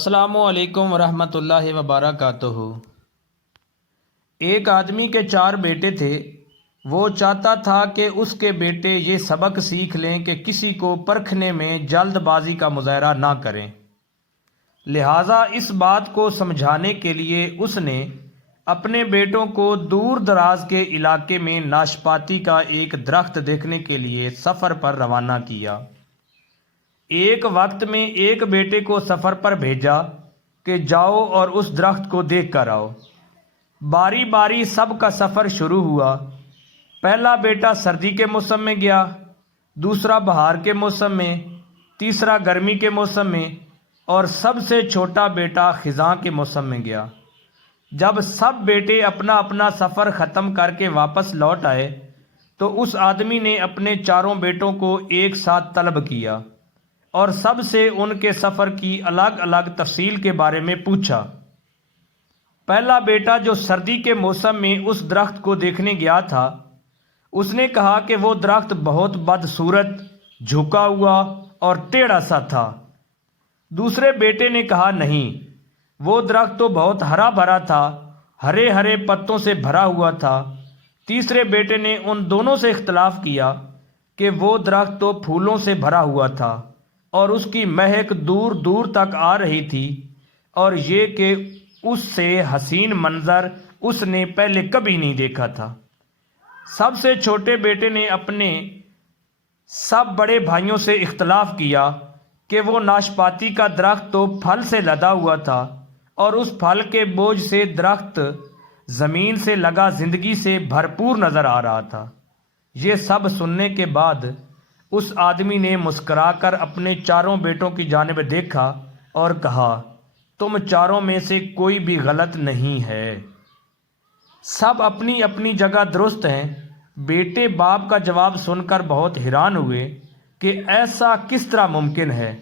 السلام علیکم ورحمۃ اللہ وبرکاتہ۔ ایک آدمی کے 4 بیٹے تھے۔ وہ چاہتا تھا کہ اس کے بیٹے یہ سبق سیکھ لیں کہ کسی کو پرکھنے میں جلد بازی کا مظاہرہ نہ کریں۔ لہٰذا اس بات کو سمجھانے کے لیے اس نے اپنے بیٹوں کو دور دراز کے علاقے میں ناشپاتی کا ایک درخت دیکھنے کے لیے سفر پر روانہ کیا۔ ایک وقت میں ایک بیٹے کو سفر پر بھیجا کہ جاؤ اور اس درخت کو دیکھ کر آؤ۔ باری باری سب کا سفر شروع ہوا۔ پہلا بیٹا سردی کے موسم میں گیا، دوسرا بہار کے موسم میں، تیسرا گرمی کے موسم میں اور سب سے چھوٹا بیٹا خزاں کے موسم میں گیا۔ جب سب بیٹے اپنا اپنا سفر ختم کر کے واپس لوٹ آئے تو اس آدمی نے اپنے 4 بیٹوں کو ایک ساتھ طلب کیا اور سب سے ان کے سفر کی الگ الگ تفصیل کے بارے میں پوچھا۔ پہلا بیٹا جو سردی کے موسم میں اس درخت کو دیکھنے گیا تھا، اس نے کہا کہ وہ درخت بہت بدصورت، جھکا ہوا اور ٹیڑھا سا تھا۔ دوسرے بیٹے نے کہا نہیں، وہ درخت تو بہت ہرا بھرا تھا، ہرے ہرے پتوں سے بھرا ہوا تھا۔ تیسرے بیٹے نے ان دونوں سے اختلاف کیا کہ وہ درخت تو پھولوں سے بھرا ہوا تھا اور اس کی مہک دور دور تک آ رہی تھی، اور یہ کہ اس سے حسین منظر اس نے پہلے کبھی نہیں دیکھا تھا۔ سب سے چھوٹے بیٹے نے اپنے سب بڑے بھائیوں سے اختلاف کیا کہ وہ ناشپاتی کا درخت تو پھل سے لدا ہوا تھا اور اس پھل کے بوجھ سے درخت زمین سے لگا زندگی سے بھرپور نظر آ رہا تھا۔ یہ سب سننے کے بعد اس آدمی نے مسکرا کر اپنے 4 بیٹوں کی جانب دیکھا اور کہا، تم 4 میں سے کوئی بھی غلط نہیں ہے، سب اپنی اپنی جگہ درست ہیں۔ بیٹے باپ کا جواب سن کر بہت حیران ہوئے کہ ایسا کس طرح ممکن ہے۔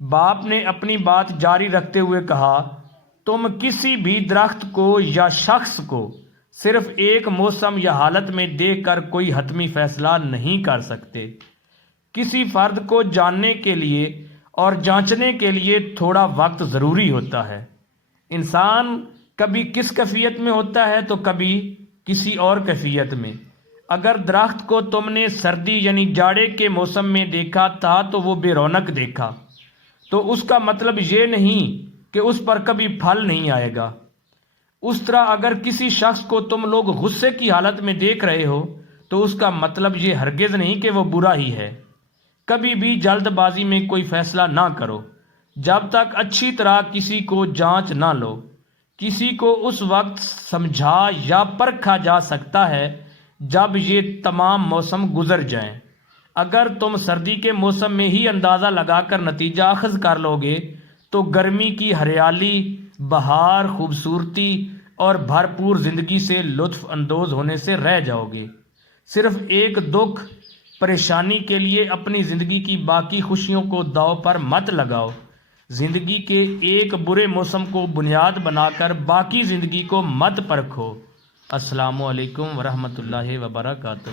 باپ نے اپنی بات جاری رکھتے ہوئے کہا، تم کسی بھی درخت کو یا شخص کو صرف ایک موسم یا حالت میں دیکھ کر کوئی حتمی فیصلہ نہیں کر سکتے۔ کسی فرد کو جاننے کے لیے اور جانچنے کے لیے تھوڑا وقت ضروری ہوتا ہے۔ انسان کبھی کس کیفیت میں ہوتا ہے تو کبھی کسی اور کیفیت میں۔ اگر درخت کو تم نے سردی یعنی جاڑے کے موسم میں دیکھا تھا تو وہ بے رونق دیکھا، تو اس کا مطلب یہ نہیں کہ اس پر کبھی پھل نہیں آئے گا۔ اس طرح اگر کسی شخص کو تم لوگ غصے کی حالت میں دیکھ رہے ہو تو اس کا مطلب یہ ہرگز نہیں کہ وہ برا ہی ہے۔ کبھی بھی جلد بازی میں کوئی فیصلہ نہ کرو جب تک اچھی طرح کسی کو جانچ نہ لو۔ کسی کو اس وقت سمجھا یا پرکھا جا سکتا ہے جب یہ تمام موسم گزر جائیں۔ اگر تم سردی کے موسم میں ہی اندازہ لگا کر نتیجہ اخذ کر لو گے تو گرمی کی ہریالی، بہار، خوبصورتی اور بھرپور زندگی سے لطف اندوز ہونے سے رہ جاؤ گے۔ صرف ایک دکھ پریشانی کے لیے اپنی زندگی کی باقی خوشیوں کو داؤ پر مت لگاؤ۔ زندگی کے ایک برے موسم کو بنیاد بنا کر باقی زندگی کو مت پرکھو۔ السلام علیکم ورحمۃ اللہ وبرکاتہ۔